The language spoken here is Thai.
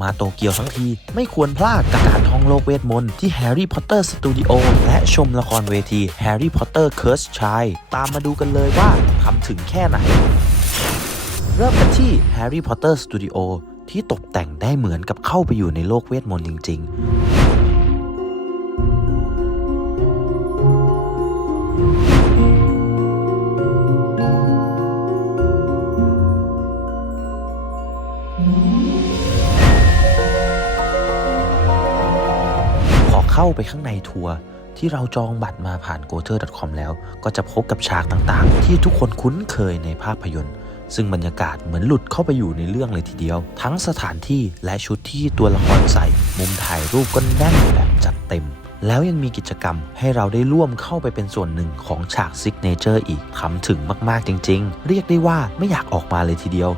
มาโตเกียวทั้งทีไม่ควรพลาดกับการท่องโลกเวทมนต์ที่แฮร์รี่พอตเตอร์สตูดิโอและชมละครเวทีแฮร์รี่พอตเตอร์เคิร์สไชล์ตามมาดูกันเลยว่าทำถึงแค่ไหนเริ่มกันที่แฮร์รี่พอตเตอร์สตูดิโอที่ตกแต่งได้เหมือนกับเข้าไปอยู่ในโลกเวทมนต์จริงๆเข้าไปข้างในทัวร์ที่เราจองบัตรมาผ่าน goter.com แล้วก็จะพบกับฉากต่างๆที่ทุกคนคุ้นเคยในภาพยนตร์ซึ่งบรรยากาศเหมือนหลุดเข้าไปอยู่ในเรื่องเลยทีเดียวทั้งสถานที่และชุดที่ตัวละครใส่มุมถ่ายรูปก็แน่นแบบจัดเต็มแล้วยังมีกิจกรรมให้เราได้ร่วมเข้าไปเป็นส่วนหนึ่งของฉากซิกเนเจอร์อีกทำถึงมากๆจริงๆเรียกได้ว่าไม่อยากออกมาเลยทีเดียว